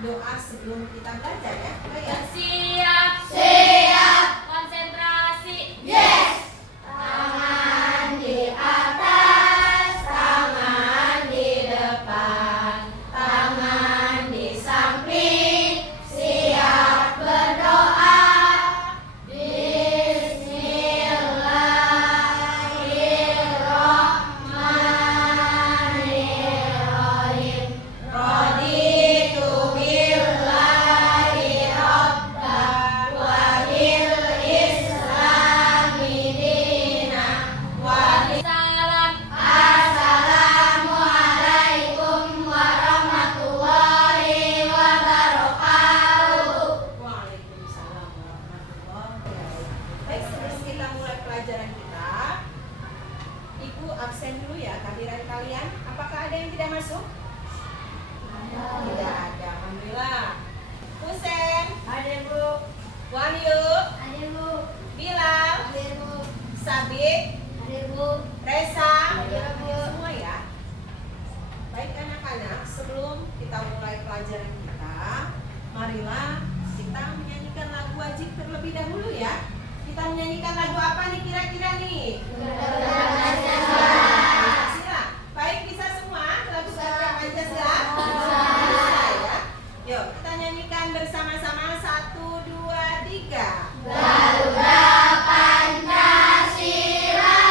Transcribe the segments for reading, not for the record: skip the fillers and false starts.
doa sebelum kita belajar ya. Baik. Siap. Siap. Konsentrasi. Yes. Tangan di atas, tangan di depan, tangan di samping, siap berdoa. Bismillahirrahmanirrahim. Raditu billahi rabba wa bil islami dina wa Salam. Assalamualaikum warahmatullahi wabarakatuh. Waalaikumsalam warahmatullahi wabarakatuh. Baik, sebelum kita mulai pelajaran kita, Ibu absen dulu ya kehadiran kalian. Apakah ada yang tidak masuk? Tidak ada, alhamdulillah. Husen, Ada Bu, Wahyu, ada Bu, Bilal, ada Bu, Sabit, ada Bu, Reza, Ada, Bu. semua ya. Baik anak-anak, sebelum kita mulai pelajaran kita, marilah kita menyanyikan lagu wajib terlebih dahulu ya. Kita menyanyikan lagu apa nih kira-kira nih? Pancasila. Baik, bisa semua lagu Pancasila? Bisa ya. Yuk, kita nyanyikan bersama-sama 1, 2, 3. Garuda Pancasila,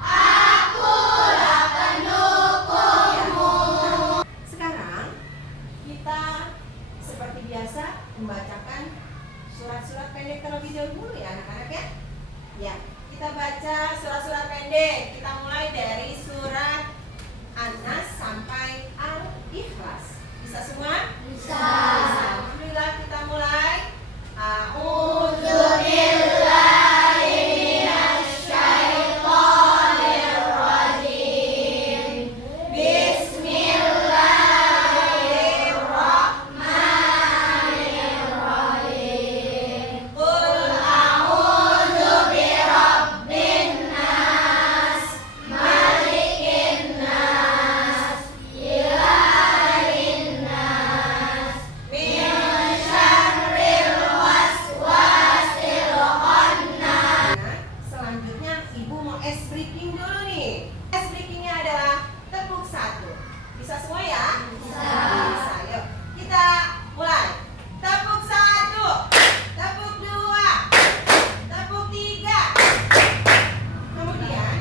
akulah pendukungmu. Sekarang kita seperti biasa membacakan surat-surat pendek terlebih dahulu ya anak-anak ya. Ya, kita baca surat-surat pendek. Kita mulai dari surat An-Nas sampai Al-Ikhlas. Bisa semua? Bisa. Alhamdulillah, kita mulai. A'udzu billahi minasyaitonir rajim. Bismillahirrahmanirrahim. Qul a'udzu birabbin nas, malikin nas, ilahin nas, min syarril waswasil khannas. Nah, selanjutnya Ibu mau ice breaking dulu nih. Ice breakingnya adalah tepuk 1. Bisa semua ya? Bisa. Bisa. Yuk, kita mulai. Tepuk 1, tepuk 2, tepuk 3. Kemudian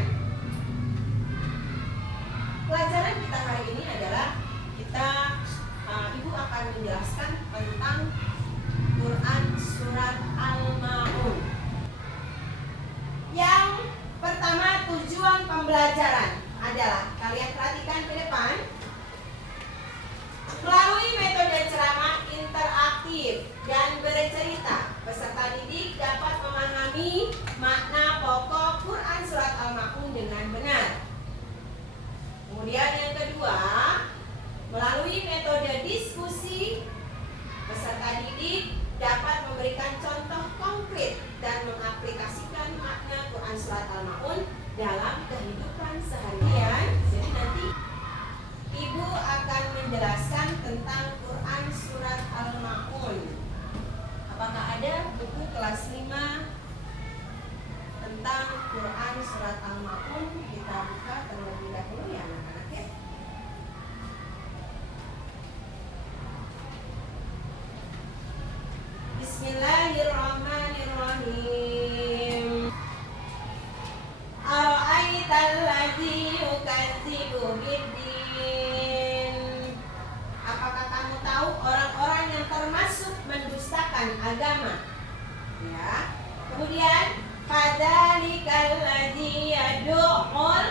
pelajaran kita hari ini adalah Ibu akan menjelaskan tentang Quran surat Al-Ma'un. Yang pertama, tujuan pembelajaran adalah, kalian perhatikan ke depan, melalui metode ceramah interaktif dan bercerita, peserta didik dapat memahami makna pokok Quran surat Al-Ma'un dengan benar. Kemudian yang kedua, melalui metode diskusi, peserta didik dapat memberikan contoh konkret dan mengaplikasikan makna Quran surat Al-Ma'un dalam kehidupan seharian. Jadi nanti Ibu akan menjelaskan tentang Quran surat Al-Ma'un. Apakah ada buku kelas 5 tentang Quran surat Al-Ma'un? Kita buka terlebih dahulu ya anak-anak ya. Bismillahirrahmanirrahim. Ara'aital ladzi yukadzibu biddin. Apakah kamu tahu orang-orang yang termasuk mendustakan agama? Ya. Kemudian fadzalikal ladzi yad'ul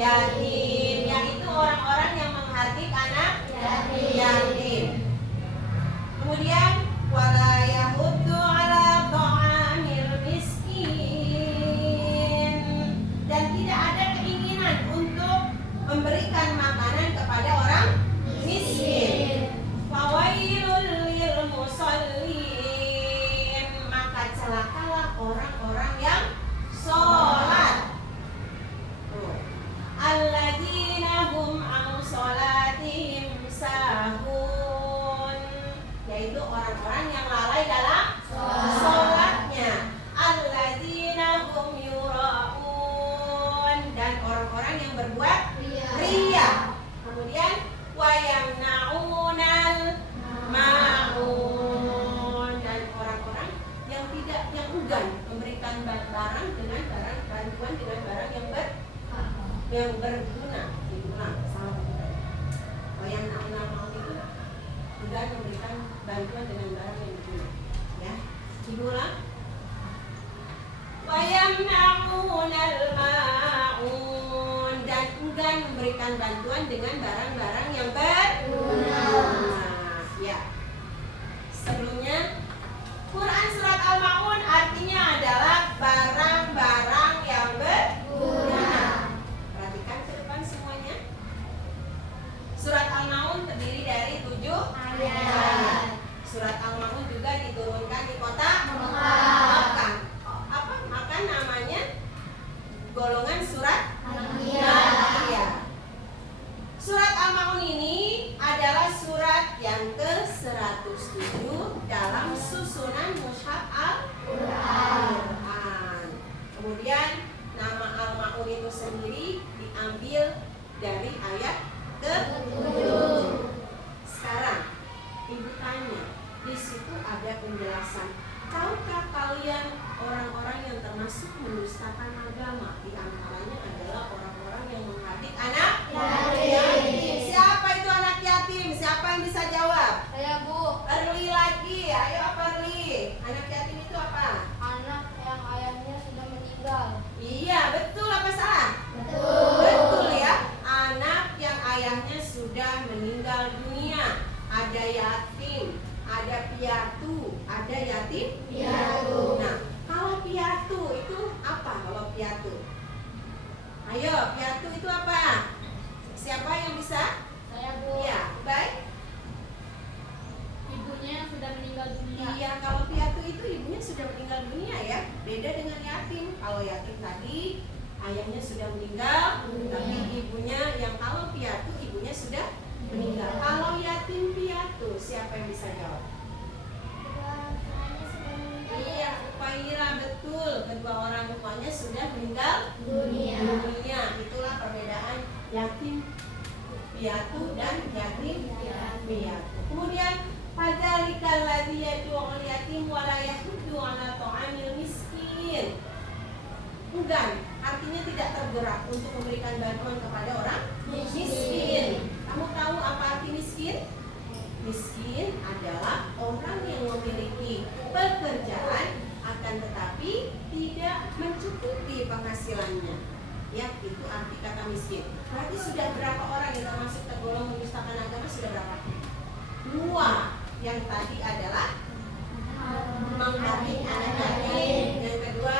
yatim, yaitu orang-orang yang menghardik anak yatim. Kemudian wala yahuddu ala ta'amil miskin, dan tidak ada keinginan untuk memberikan makanan kepada orang miskin. Fawailul lil musallin, maka celakalah orang-orang yang sholat. Alladzi bantuan dengan barang yang berguna. Ya, Ibu ulang. Wa yamna'unal ma'un, dan enggan memberikan bantuan dengan barang-barang yang berguna. Ya. Sebelumnya Quran surat Al-Ma'un artinya adalah barang-barang yang berguna. Perhatikan ke depan semuanya. Surat Al-Ma'un terdiri dari 7 ayat. Surat Al-Ma'un juga diturunkan di kota Makkah. Apa? Maka namanya golongan surat Makkiyah. Surat Al-Ma'un ini adalah surat yang ke-107 dalam susunan Mushaf Al-Quran. Kemudian nama Al-Ma'un itu sendiri diambil dari ayat ke-7. Sekarang Ibu tanya, di situ ada penjelasan. Tahukah kalian orang-orang yang termasuk mendustakan agama? Di antaranya adalah orang-orang yang menghadik anak yatim. Siapa itu anak yatim? Siapa yang bisa jawab? Saya Bu, Perli lagi, ayo Perli. Anak yatim itu apa? anak yang ayahnya sudah meninggal. Iya, betul apa salah? Betul. Betul ya. Anak yang ayahnya sudah meninggal dunia. Ada yatim, ada piatu, ada yatim Piatu. Nah, kalau piatu itu apa? Kalau piatu, ayo, piatu itu apa? Siapa yang bisa? Saya Bu, Iya, baik. ibunya yang sudah meninggal dunia. Iya, kalau piatu itu ibunya sudah meninggal dunia ya. Beda dengan yatim. Kalau yatim tadi ayahnya sudah meninggal, tapi ibunya yang kalau piatu ibunya sudah meninggal. Kalau yatim piatu, siapa yang bisa jawab? Iya, Upaira, betul. Kedua orang tuanya sudah meninggal Dunia. Itulah perbedaan yatim piatu dan yatim piatu. Kemudian fadzalikal ladzi yad'ul yatim wa la yahuddu 'ala ta'amil miskin. Enggan, artinya tidak tergerak untuk memberikan bantuan kepada orang miskin. Kamu tahu apa arti miskin? Miskin adalah orang yang memiliki pekerjaan akan tetapi tidak mencukupi penghasilannya. Ya, itu arti kata miskin. Berarti sudah berapa orang yang termasuk tergolong mendustakan agama? Sudah berapa? 2. Yang tadi adalah menghadik anak yatim. Yang kedua,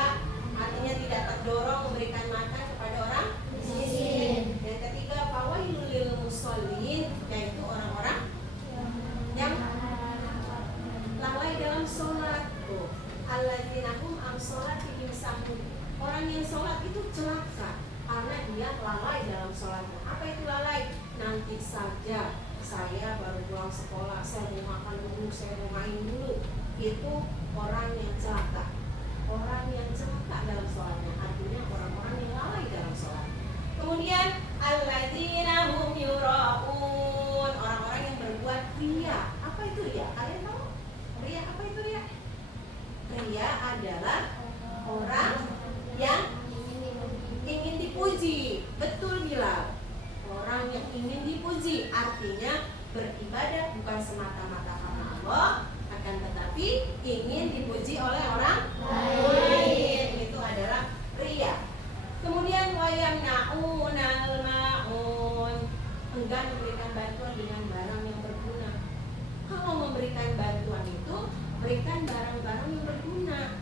artinya tidak terdorong memberikan makan kepada orang miskin. Yang ketiga, fawailul lil musallin, yaitu orang-orang yang lalai dalam sholat. Alladzina hum an sholatihim sahun. Orang yang sholat itu celaka karena dia lalai dalam sholatnya. Apa itu lalai? Nanti saja, saya baru pulang sekolah, saya mau makan dulu, saya mau main dulu. Itu orang yang celaka. Orang yang celaka dalam sholatnya, artinya orang-orang yang lalai dalam sholat. Kemudian alladzina hum yura'un, orang-orang yang berbuat riya. Apa itu riya? Kalian tahu? Riya apa itu riya? Riya adalah orang yang ingin dipuji. Betul Bilal. Orang yang ingin dipuji artinya beribadah bukan semata-mata karena Allah, akan tetapi ingin dipuji oleh orang lain. Itu adalah riya. Kemudian wayamna'unal ma'un, enggan memberikan bantuan dengan barang yang berguna. Kalau memberikan bantuan itu berikan barang-barang yang berguna.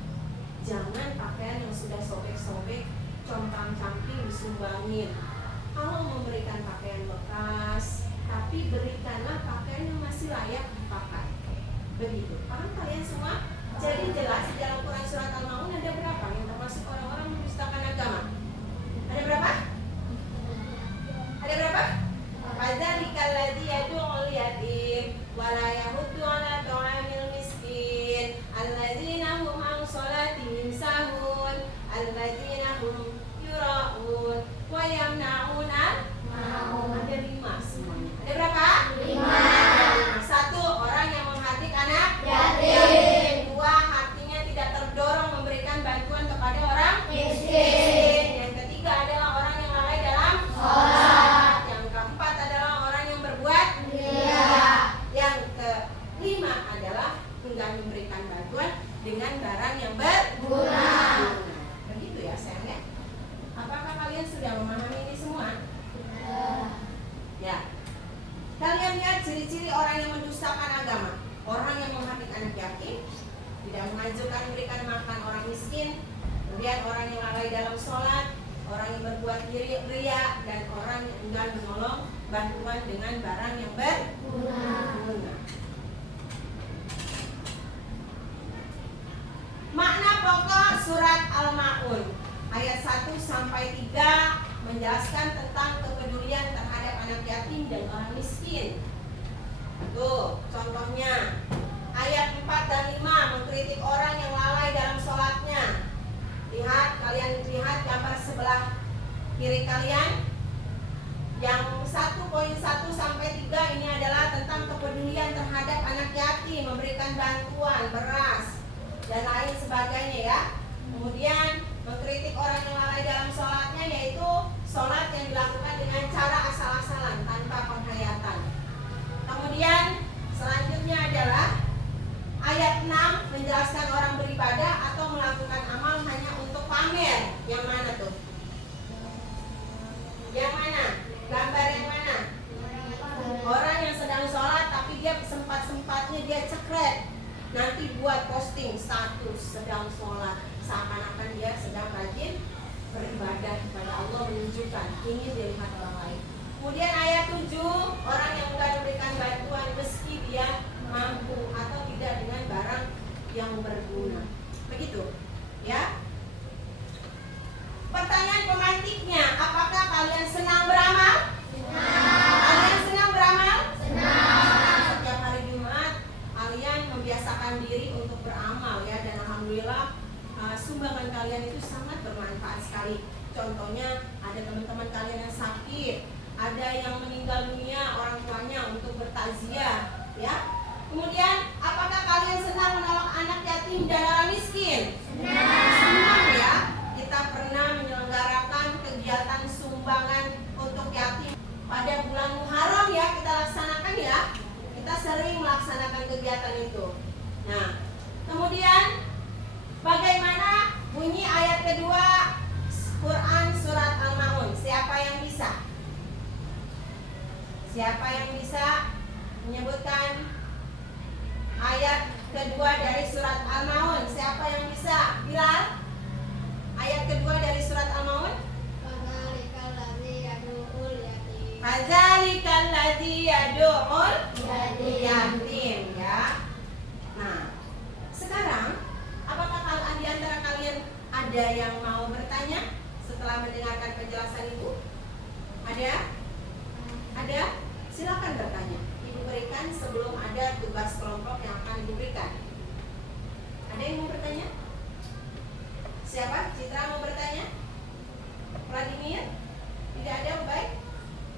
Jangan pakaian yang sudah sobek-sobek, compang-camping disumbangin. Kalau memberikan pakaian bekas, tapi berikanlah pakaian yang masih layak dipakai. Begitu. Paham kalian semua? Jadi jelas di dalam Quran surat Al-Ma'un ada berapa yang termasuk orang-orang mendustakan agama? Ada berapa? Ada berapa? Fadzalikal ladzi yad'ul yatim wa la yahuddu 'ala ta'amil miskin alladzina hum 'an sholatihim sahun alladzina hum yura'un wa yamna'una ma'un. Ada 5 semuanya. Ada berapa? 5. 1. Orang yang menghadik anak yatim. 2. Artinya tidak terdorong memberikan bantuan kepada orang miskin. Yang ketiga adalah orang yang lalai dalam sholat. Yang keempat adalah orang yang berbuat riya. 5 adalah enggan memberikan bantuan dengan barang yang berguna. Begitu ya sayang ya. Apakah kalian sudah memahami ini semua? Ya. Kalian lihat ciri-ciri orang yang mendustakan agama. Orang yang menghabis anak yatim, tidak mengajukan memberikan makan orang miskin, kemudian orang yang lalai dalam sholat, orang yang berbuat ria, dan orang yang enggan menolong bantuan dengan barang yang berguna. Makna pokok surat Al-Ma'un ayat 1 sampai 3 menjelaskan tentang kepedulian terhadap anak yatim dan orang miskin. Tuh, contohnya ayat 4 dan 5 mengkritik orang yang lalai dalam sholatnya. Kalian lihat gambar sebelah kiri kalian. Yang 1.1 sampai 3 ini adalah tentang kepedulian terhadap anak yatim, memberikan bantuan, beras, dan lain sebagainya ya. Kemudian mengkritik orang yang lalai dalam sholatnya, yaitu sholat yang dilakukan dengan cara asal-asalan tanpa penghayatan. Kemudian selanjutnya adalah ayat 6 menjelaskan orang beribadah atau melakukan amal hanya untuk pamer. Yang mana tuh? Yang mana? Gambar yang mana? Orang yang sedang sholat tapi dia sempat-sempatnya dia cekret, nanti buat posting status sedang sholat, seakan-akan dia sedang rajin beribadah kepada Allah, menunjukkan ingin dilihat orang lain. Kemudian ayat 7, orang yang enggan memberikan bantuan meski dia mampu atau tidak dengan barang yang berguna. Begitu ya. Pertanyaan pemantiknya, apakah kalian senang beramal? Kalian senang beramal? Setiap hari Jumat kalian membiasakan diri untuk beramal ya, dan alhamdulillah sumbangan kalian itu sangat bermanfaat sekali. Contohnya ada teman-teman kalian yang sakit, ada yang meninggal dunia orang tuanya untuk bertakziah ya. Kemudian apakah kalian senang menolong anak yatim dan orang miskin? Senang ya. Kita pernah menyelenggarakan kegiatan sumbangan untuk yatim pada bulan Muharram ya, kita laksanakan ya. Kita sering melaksanakan kegiatan itu. Nah, kemudian bagaimana bunyi ayat kedua Quran surat Al-Ma'un? Siapa yang bisa? Siapa yang bisa menyebutkan ayat kedua dari surat Al-Ma'un? Siapa yang bisa? Bilal? Ayat kedua dari surat Al-Ma'un? Fadzalikal ladzi yad'ul yatim ya. Nah, sekarang apakah di antara kalian ada yang mau bertanya setelah mendengarkan penjelasan Ibu? Ada? Ada? Silakan bertanya. Ibu berikan sebelum ada tugas kelompok yang akan Ibu berikan. Ada yang mau bertanya? Siapa? Citra mau bertanya? Vladimir? Tidak ada, baik?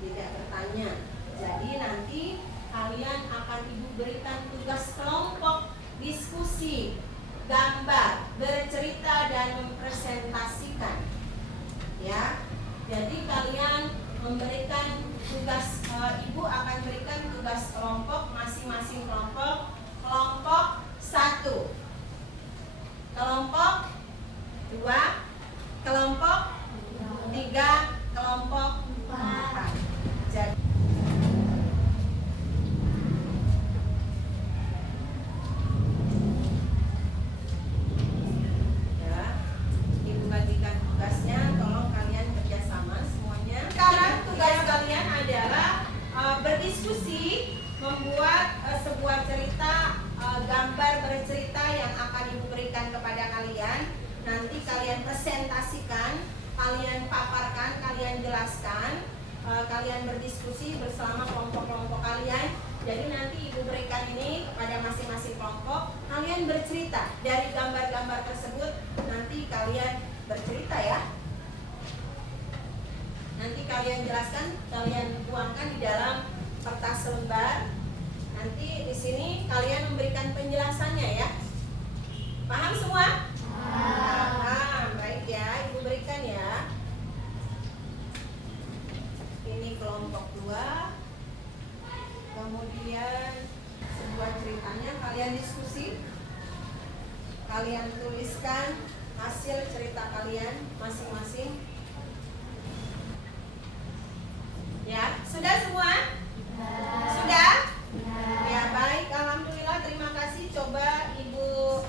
Tidak bertanya. Jadi nanti kalian akan Ibu berikan tugas kelompok, diskusi, gambar, bercerita, dan mempresentasikan. Ya. Jadi kalian memberikan tugas, Ibu akan berikan tugas kelompok, masing-masing kelompok. Kelompok 1, kelompok 2, kelompok 3, kelompok 4. Jadi ya, Ibu bagikan tugasnya, tolong kalian kerjasama semuanya. Sekarang tugas kalian adalah berdiskusi, membuat sebuah cerita, gambar bercerita yang akan Ibu berikan kepada kalian. Nanti kalian presentasikan, kalian paparkan, kalian jelaskan, kalian berdiskusi bersama kelompok-kelompok kalian. Jadi nanti Ibu berikan ini kepada masing-masing kelompok, kalian bercerita dari gambar-gambar tersebut. Nanti kalian bercerita ya. Nanti kalian jelaskan, kalian tuangkan di dalam kertas selembar. Nanti di sini kalian memberikan penjelasannya ya. Paham semua? Paham, baik ya, Ibu berikan ya. Ini kelompok 2. Kemudian sebuah ceritanya kalian diskusi. Kalian tuliskan hasil cerita kalian masing-masing. Ya, sudah semua? Sudah? Ya, baik. Alhamdulillah, terima kasih. Coba Ibu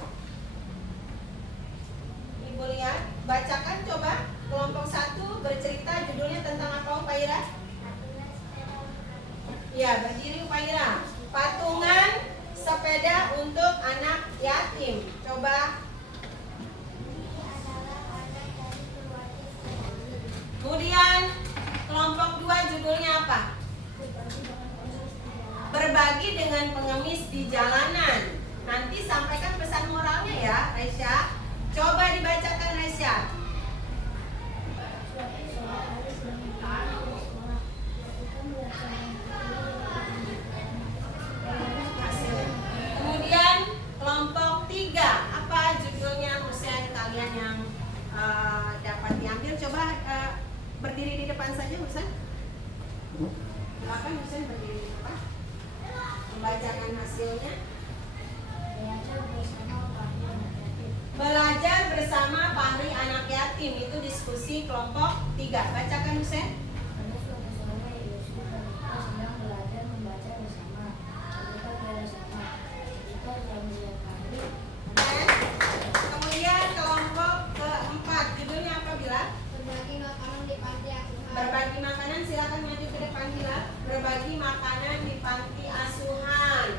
lihat, bacakan coba. Kelompok 1 bercerita, judulnya tentang apa, Pak Ira? Ya, berdiri Pak Ira. Patungan sepeda untuk anak yatim. Coba. Kemudian kelompok 2 judulnya apa? Berbagi dengan pengemis di jalanan. Nanti sampaikan pesan moralnya ya, Aisyah. Coba dibacakan, Aisyah. Kemudian kelompok 3, apa judulnya? Husain, kalian yang dapat diambil, coba berdiri di depan saja, Husain. Silakan Husain berdiri di depan. Membacakan hasilnya. Belajar bersama Fahri anak yatim, itu diskusi kelompok 3. Bacakan Husain. Pada suatu sore, Yusuf dan Ika sedang belajar membaca bersama. Ketika belajar bersama, Ika telah melihat Fahri. Dan kemudian kelompok keempat, judulnya apa Bila? Berbagi makanan di panti asuhan. Berbagi makanan, silakan maju ke depan Bila. Berbagi makanan di panti asuhan.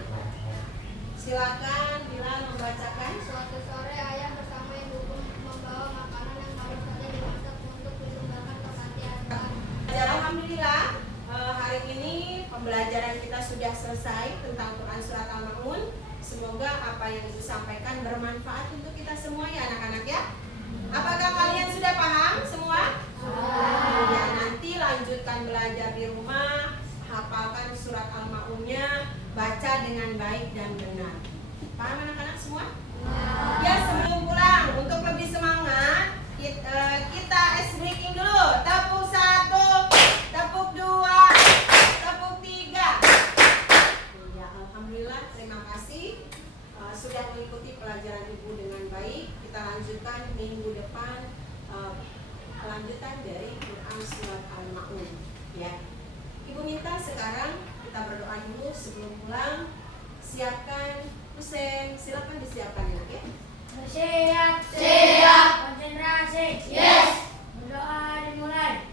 Silakan Bila membacakan. Suatu sore, ayah bersama ibuku membawa makanan yang baru saja dimasak untuk disumbangkan ke panti asuhan. Alhamdulillah, hari ini pembelajaran kita sudah selesai tentang Quran Surat Al-Ma'un. Semoga apa yang disampaikan bermanfaat untuk kita semua ya anak-anak ya. Apakah kalian sudah paham semua? Ya, nanti lanjutkan belajar di rumah, hafalkan surat Al-Ma'unnya, baca dengan baik dan benar. Paham anak-anak semua? Ya, sebelum pulang, untuk lebih semangat, kita ice breaking dulu. Tepuk 1, tepuk 2, tepuk 3. Ya, alhamdulillah, terima kasih sudah mengikuti pelajaran Ibu dengan baik. Kita lanjutkan minggu depan kelanjutan dari Quran Surat Al-Ma'un. Ya, Ibu minta sekarang kita berdoa dulu sebelum pulang. Siapkan Husain, silakan disiapkan ya, oke? Siap. Konsentrasi. Yes. Berdoa dimulai.